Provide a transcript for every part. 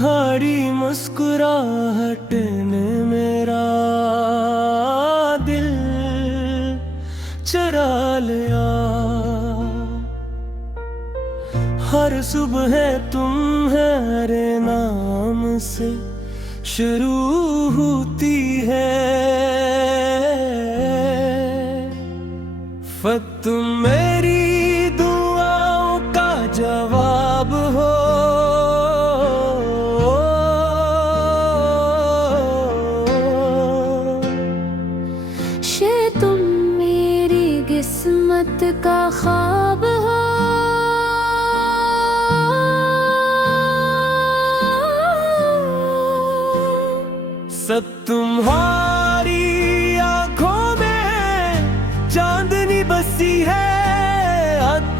तुम्हारी मुस्कुराहट ने मेरा दिल चुरा लिया। हर सुबह तुम्हारे नाम से शुरू होती है। तुम मेरी दुआओं का जवाब हो। शायद तुम मेरी किस्मत का ख्वाब हो। सब तुम्हारी आंखों में चांदनी बसी है।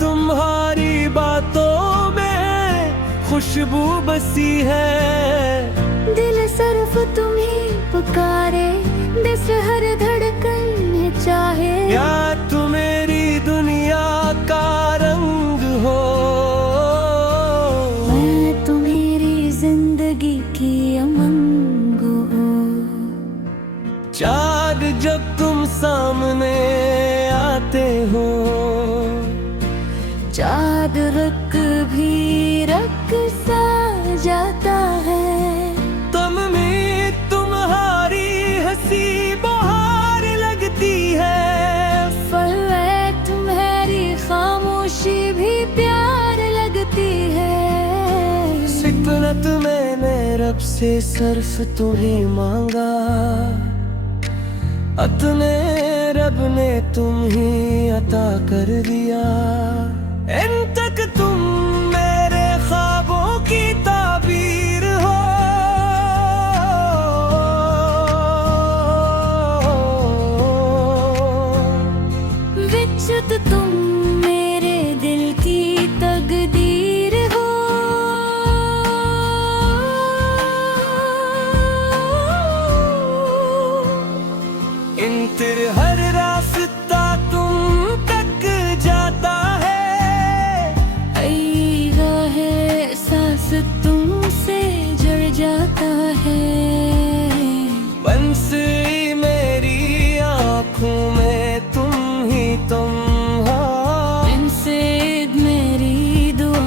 तुम्हारी बातों में खुशबू बसी है। दिल सिर्फ तुम्हें पुकारे, दिल हर धड़कन चाहे। या तू मेरी दुनिया का रंग हो। मैं तुम्हारी जिंदगी की उमंग हूँ। चाँद जब तुम सामने आते हो, चाँद रुक भी रख सा जाता है। तुम में तुम्हारी हंसी बहार लगती है। फलवे तुम्हारी खामोशी भी प्यार लगती है। सिकनत मैंने रब से सिर्फ तुम्हें मांगा। अतने रब ने तुम ही अता कर दिया। इन तक तुम मेरे ख्वाबों की ताबीर हो। विचत तुम मेरे दिल की तकदीर हो। इन तेरे हर रास्ता तुम तक जाता है। सांस तुमसे जुड़ जाता है। बंसी मेरी आँखों में तुम ही तुम हो। इनसे मेरी दुआ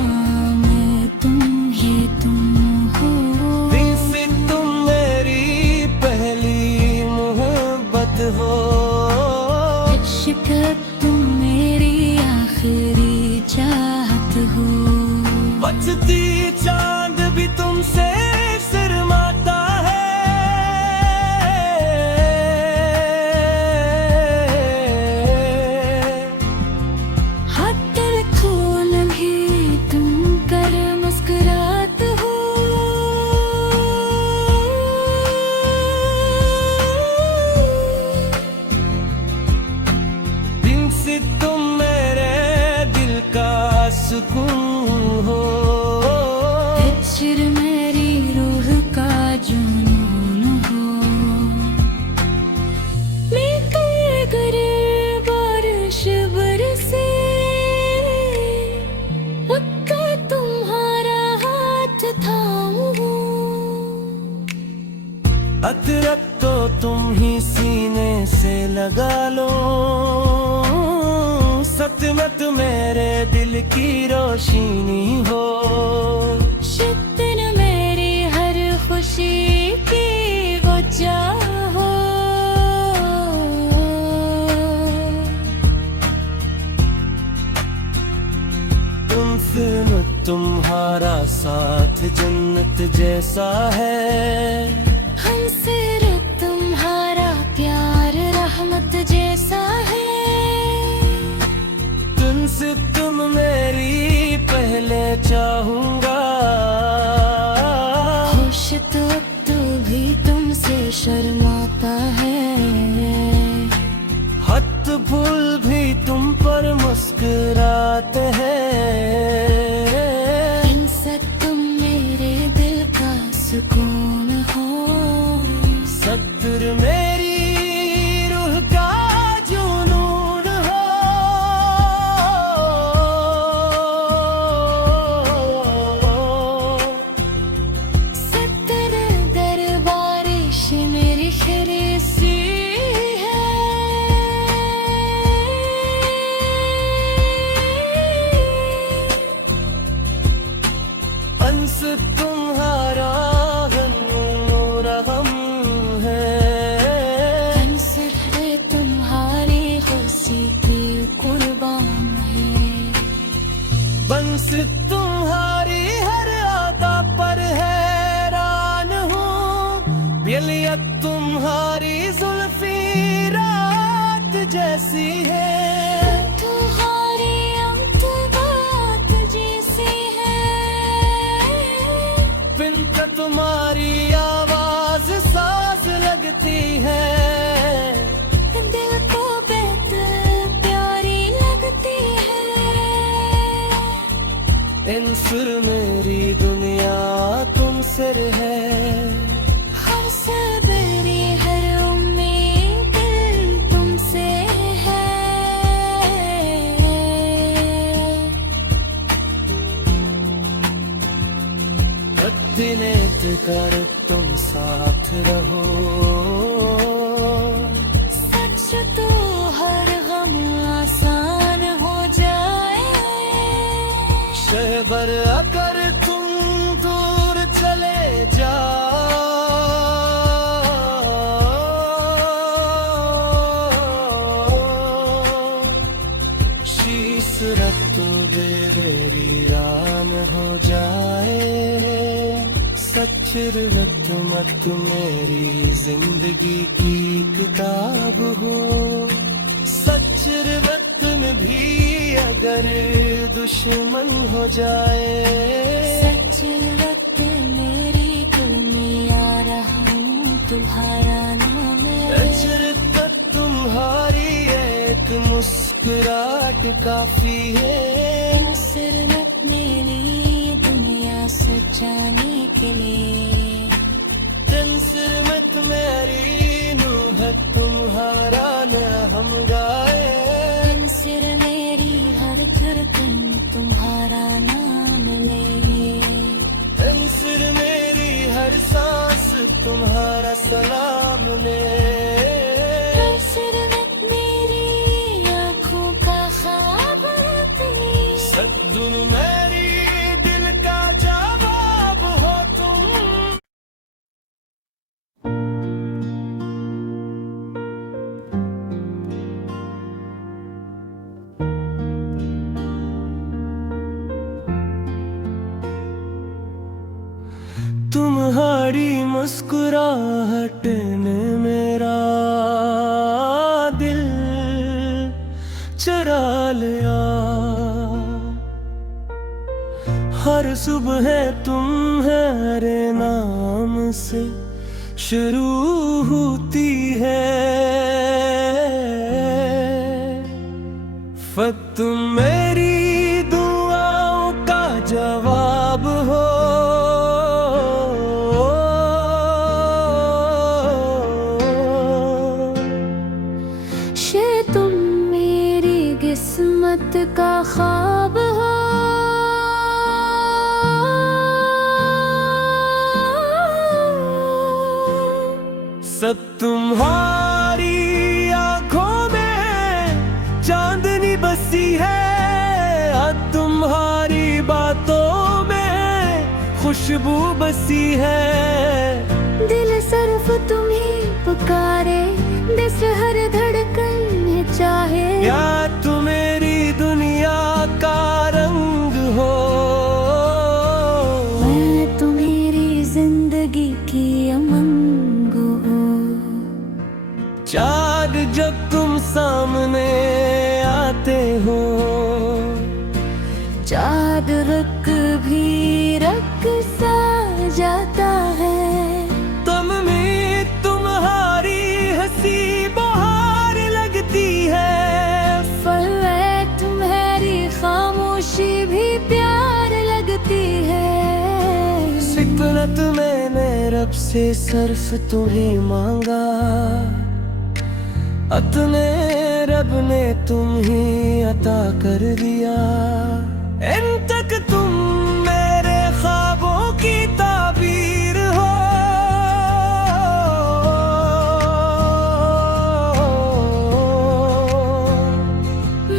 में तुम ही तुम हो। दिन से तुम मेरी पहली मोहब्बत हो। शिकत तुम मेरी आखिरी चाहत हो। बचती चांद भी तुमसे शर्माता है। हाथ दिल खोल भी तुम कर मुस्कुरात हो। दिन से तुम मेरे दिल का सुकून हो। फिर मेरी रूह का जुनून हो। मैं कर बारिश बरसे, पक्का तुम्हारा हाथ थामूं। अदरक तो तुम ही सीने से लगा लो। सतमत मेरे दिल की रोशनी हो। शिद्दत मेरी हर खुशी की वजह हो। तुमसे तुम्हारा साथ जन्नत जैसा है। हमसे तुम्हारा प्यार रहमत जैसा है। तुमसे तुम मेरी पहले चाहूंगा। खुश तो भी तुमसे शर्माता है। हथ फूल भी तुम पर मुस्कुराते हैं। इनसे तुम मेरे दिल का सुकून हो। सत्तर मेरी रूह का जुनून हो। तुम्हारी आवाज साज लगती है, दिल को बेहतर प्यारी लगती है। इन फिर मेरी दुनिया तुम सिर है, हर सबरी हर उम्मीद तुमसे है। दिनेत कर तुम साथ रहो, सच तो हर गम आसान हो जाए। शहबर अगर तुम दूर चले जाओ, शीश रख तू बेरी रान हो जाए। सच्चर वक्त मत मेरी जिंदगी की किताब हो, सच्चर वक्त में भी अगर दुश्मन हो जाए। सच वक्त मेरी दुनिया रहूं तुम्हारा नाम है। अचरत तुम्हारी एक मुस्कुराहट काफी है, सिरमत मेरी दुनिया सजाने के लिए। सिरमत मेरी नूह तुम्हारा न हम गाए। सिर मेरी हर धड़कन तुम्हारा नाम ले। सिर मेरी हर सांस तुम्हारा सलाम ले। सिर मेरी आँखों का ख्वाब सद्दुन मेरी दिल का जवाब हो तुम। तुम्हारी मुस्कुराहट ने मेरा दिल चुरा लिया। हर सुबह तुम्हारे नाम से शुरू होती है, तुम मेरी दुआओं का जवाब हो। तुम मेरी किस्मत का ख्वाब हो। सब तुम्हारी आंखों में चांदनी बसी है, तुम्हारी बातों में खुशबू बसी है। दिल सिर्फ तुम्हें पुकारे, दिस हर धड़कन चाहे। या तू मेरी दुनिया का रंग हो, मैं तुम्हारी जिंदगी की उमंग हूँ। चाँद जब तुम सामने आते हो, चाँद रख भी रख सा जाता है। तुम में तुम्हारी हंसी बहार लगती है, फलवे तुम्हारी खामोशी भी प्यार लगती है। सिकनत मैंने रब से सिर्फ तुम्हें मांगा, अपने रब ने तुम ही अता कर दिया। इन तक तुम मेरे ख्वाबों की ताबीर हो,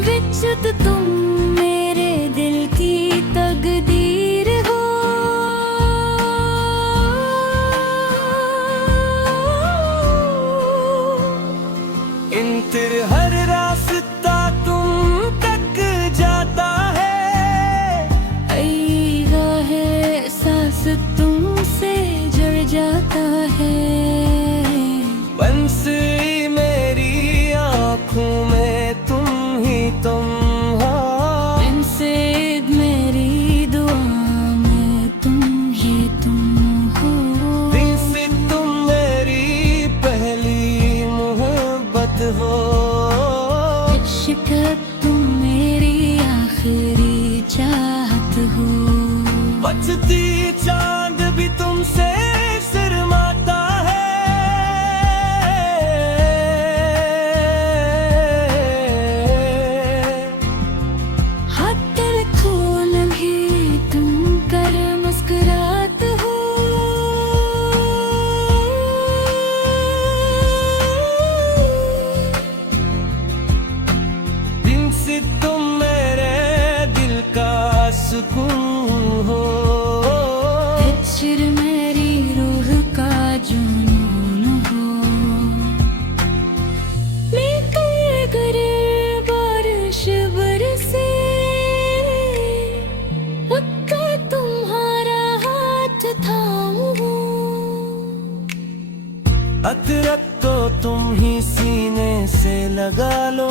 विचत तुम मेरे दिल की तकदीर हो। इन तेरे हर रास्ता तुम तक जाता है, अतरक तो तुम ही सीने से लगा लो,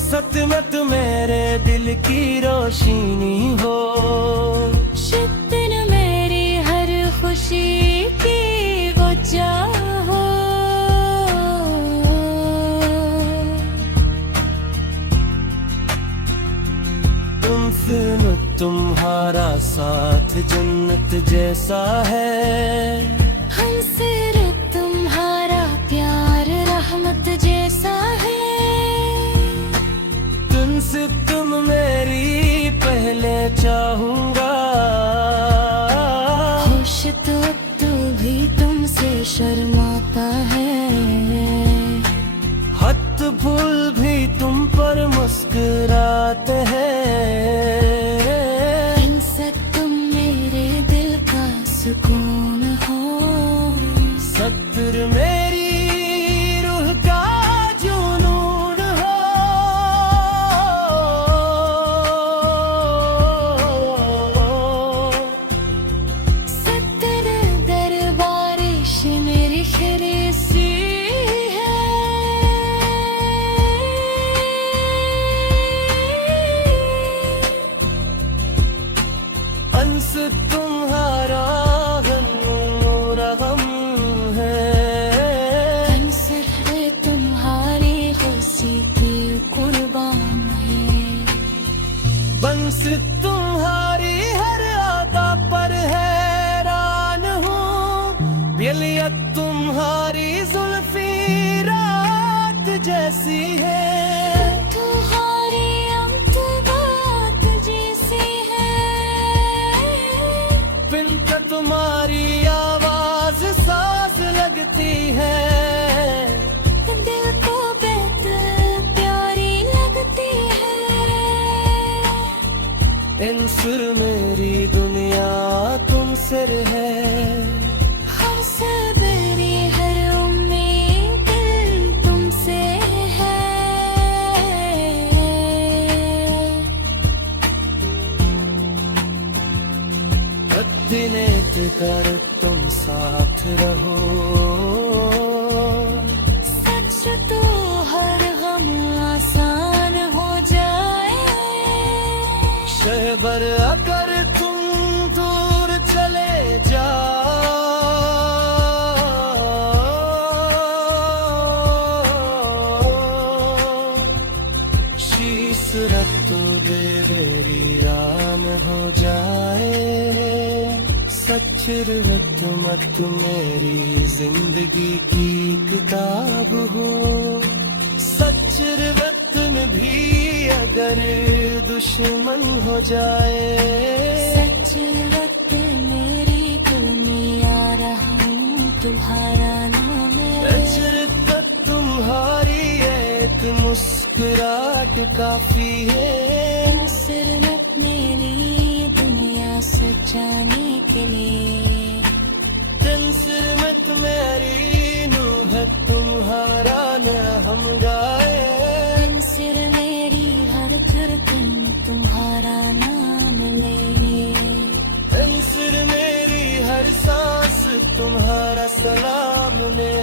सतमत मेरे दिल की रोशनी हो। शिद्दत मेरी हर खुशी की वजह हो। तुमसे तुम्हारा साथ जन्नत जैसा है, हमसे तुम्हारा प्यार रहमत जैसा है। तुमसे तुम मेरी पहले चाहूंगा, खुश तो तू भी तुमसे शर्माता है। हथ फूल भी तुम पर मुस्कुराते हैं। इनसे तुम मेरे दिल का सुकून हो। सत्तर मेरी रूह का जुनून हो। सत्तर दरबारिश मेरी खरीसी है। अंश तुम्हारा गम है। अंसर है तुम्हारी खुशी की कुर्बान है। बंस तुम्हारी हर अदा पर हैरान हूँ। बिलियत तुम्हारी जुल्फी रात जैसी है। तुम्हारी अम्त बात जैसी है। बिनका तुम्हारी आवाज साज लगती है। दिल को बेहतर प्यारी लगती है। इन सुर मेरी दुनिया तुम सिर है। हर सबरी हर उम्मीद तुमसे है। दिनेत कर तुम साथ रहो। सच तो हर गम आसान हो जाए। शहबर अगर तुम दूर चले जाओ, शीश रख तो बेवीरान हो जाए। सच्चर वक्त मत मेरी जिंदगी की किताब हो। सच्चर वतन भी अगर दुश्मन हो जाए। सच वक्त मेरी दिल में आ रहा हूँ तुम्हारा नाम है। अचरत तुम्हारी एक मुस्कुराहट काफी है। सिर मत मेरी दुनिया सजाने के लिए। सिर मत मेरी नूह तुम्हारा न हम गाए। सिर मेरी हर धड़कन तुम्हारा नाम ले। सिर मेरी हर सांस तुम्हारा सलाम ले।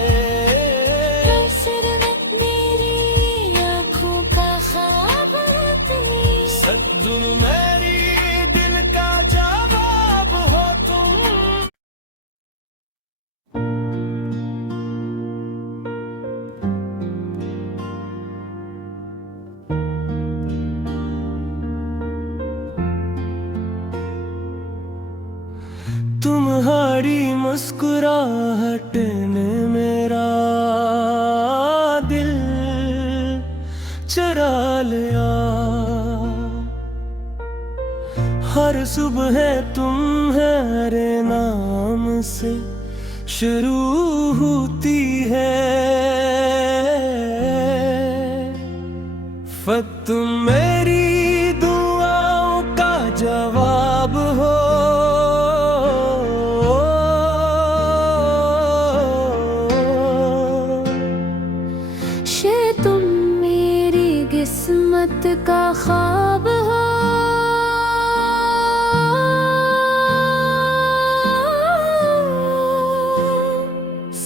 सिर मत मेरी आँखों का ख्वाब सद्दुन मेरी दिल का जवाब हो तुम। तुम्हारी मुस्कुराहट ने मेरा दिल चुरा लिया। हर सुबह तुम्हारे नाम से शुरू होती है। तुम मेरी दुआओं का जवाब हो। तुम मेरी किस्मत का ख्वाब हो।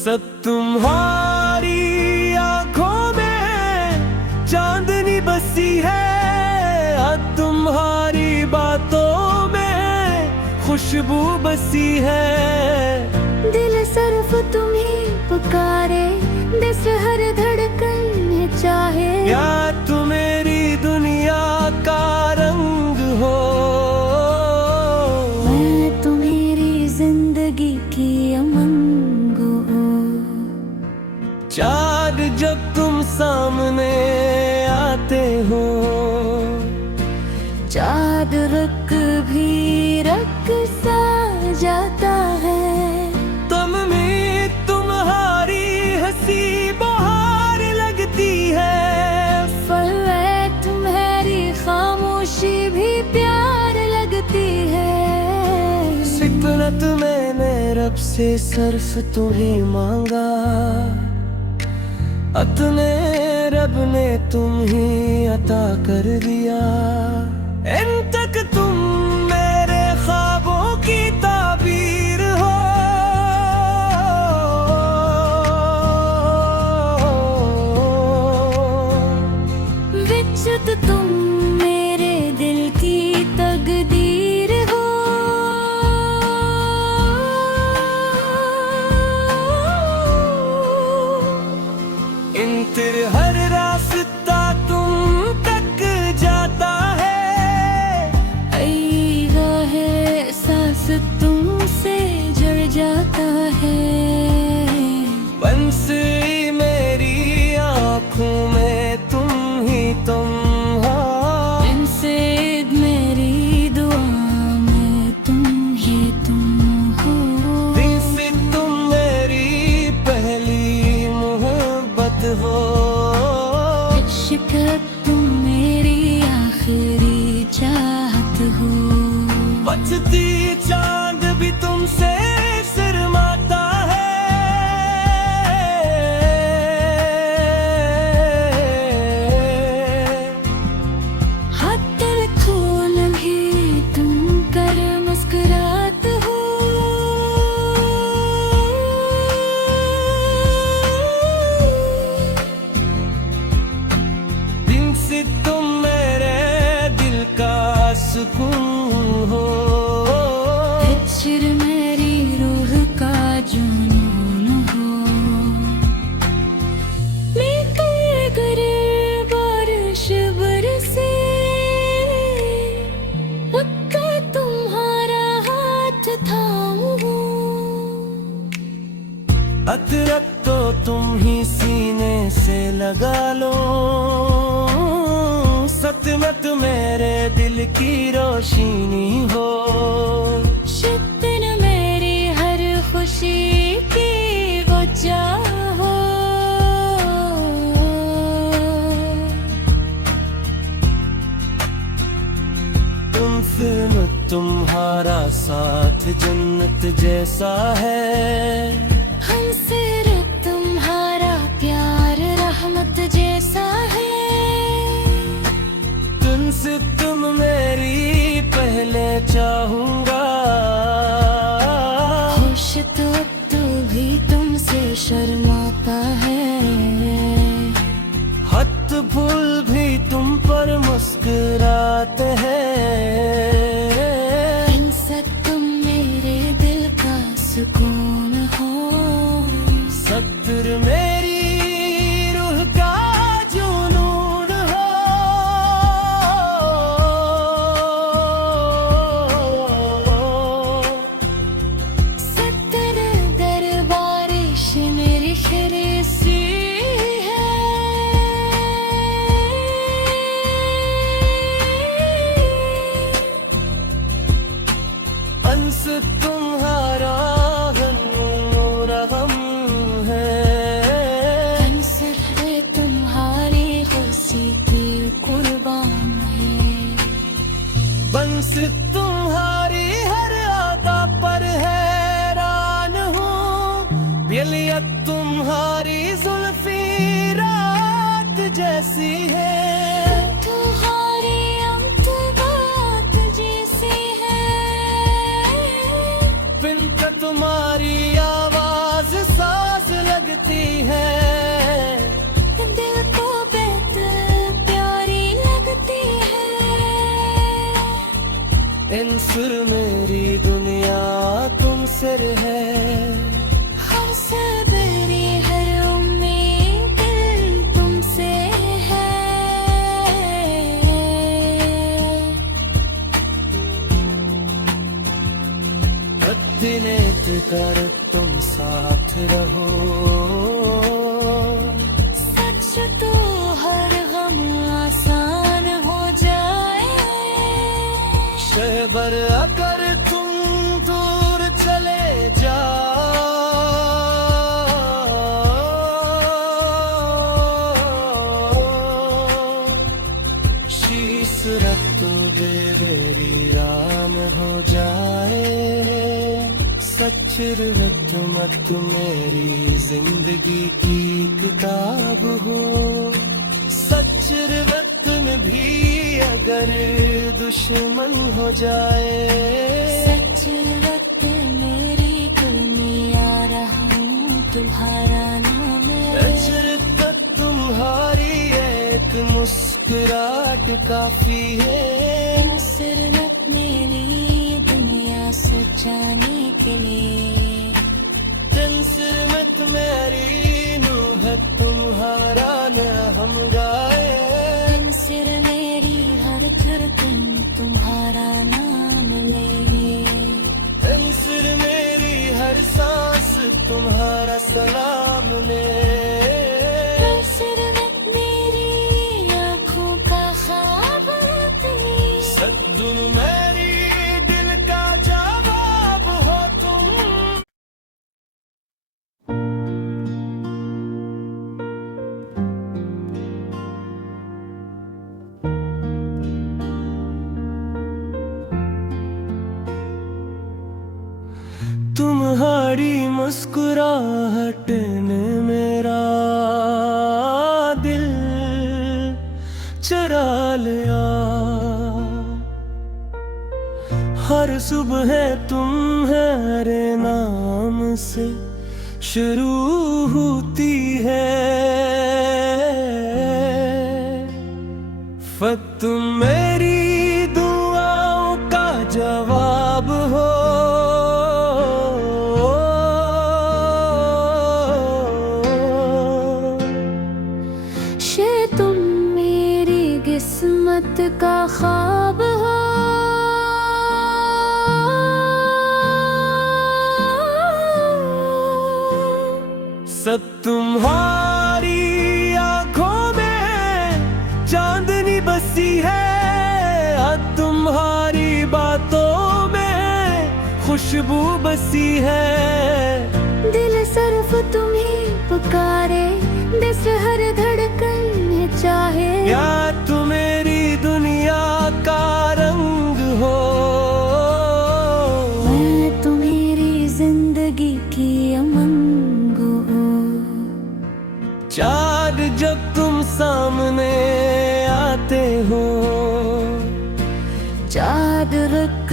सब तुम्हारी आंखों में चांदनी बसी है, तुम्हारी बातों में खुशबू बसी है। दिल सिर्फ तुम्ही पुकारे, दिस हर धड़कन चाहे, या तू मेरी दुनिया का रंग हो, मैं तुम्हारी जिंदगी की उमंग हूँ। चाँद जब तुम सामने आते हो, चाँद रुक भी रख सा जाता है, तुम में तुम्हारी हंसी बहार लगती है, फलवे तुम्हारी खामोशी भी प्यार लगती है। सिफरत मैंने रब से सिर्फ तुम्हें मांगा, अपने रब ने तुम ही अता कर दिया। इन तक तुम मेरे ख्वाबों की ताबीर हो, विचत तुम मेरे दिल की तकदीर हो। इन तेरे हर रास्ता तुम तक जाता है, सांस तुमसे जुड़ जाता है। बंसी मेरी आँखों में तुम ही तुम हो, इनसे मेरी दुआ में तुम ही तुम हो। दिल से तुम मेरी पहली मोहब्बत हो, इश्क तुम मेरी आखिरी चाहत हो। बचती चांद भी तुमसे शर्माता है, हाथ दिल खोल भी तुम कर मुस्कुरात हो। दिन से तुम मेरे दिल का सुकून हो, फिर मेरी रूह का जुनून हो। लेकर करे बारिश बरसे, रखकर तुम्हारा हाथ थामूं। अदरक तो तुम ही सीने से लगा लो, सतमत मेरे दिल की रोशनी हो। शिकन मेरी हर खुशी की वजह हो। तुम फिल्म तुम्हारा साथ जन्नत जैसा है, हमसे तुम्हारा प्यार रहमत जैसा है। तुमसे तुम मेरी पहले चाहूंगा, खुश तो भी तुमसे शर्माता है। हथ फूल भी तुम पर मुस्कुराते हैं, इनसे तुम मेरे दिल का सुकून हो। सत्तर मेरी रूह का जुनून हो। सत्तर दरबारिश मेरी खरीसी है। अंश तुम्हारा गम है, अंसर तुम्हारी खुशी की कुर्बान है। बंस तुम्हारी हर अदा पर हैरान हूँ, बिलियत तुम्हारी जुल्फी रात जैसी है। तुम्हारी अमत बात जैसी है। बिन का तुम तुम्हारी आवाज साज लगती है, दिल को बेहद प्यारी लगती है। इन सुर मेरी दुनिया तुम सिर है, हर सवेरे हर उम्मीद दिल तुमसे है। प्रतिनित कर तुम साथ रहो, सच तो हर गम आसान हो जाए। शहबर अगर तुम दूर चले जाओ, शीस रख तू बेरी राम हो जाए। सच्चर वक्त मत मेरी जिंदगी की किताब हो, सच्चर वक्त में भी अगर दुश्मन हो जाए। सच वक्त मेरी दिल में आ रहा हूँ तुम्हारा नाम है। अचरत तक तुम्हारी एक मुस्कुराहट काफी है, नुसरत मेरी दुनिया सजाने के लिए। तंसरमत मेरी नूह तुम्हारा न हम गाए। सिर मेरी हर धड़कन तुम्हारा नाम ले। तंसर मेरी हर सांस तुम्हारा सलाम ले। सिर मेरी आँखों का ख्वाब तेरी। सद्दुन मेरी दिल का जवाब हो तुम। तुम्हारी मुस्कुराहट ने मेरा दिल चुरा लिया। हर सुबह तुम्हारे नाम से शुरू होती है। तुम मेरी दुआओं का जवाब हो। तुम मेरी किस्मत का ख्वाब हो। सब तुम्हारी आंखों में चांदनी बसी है, तुम्हारी बातों में खुशबू बसी है। दिल सिर्फ तुम्हें पुकारे, दिस हर धड़कन है चाहे। या तू मेरी दुनिया का रंग हो, मैं तुम्हारी जिंदगी की उमंग हूँ। चाँद जब तुम सामने आते हो, चाँद रुक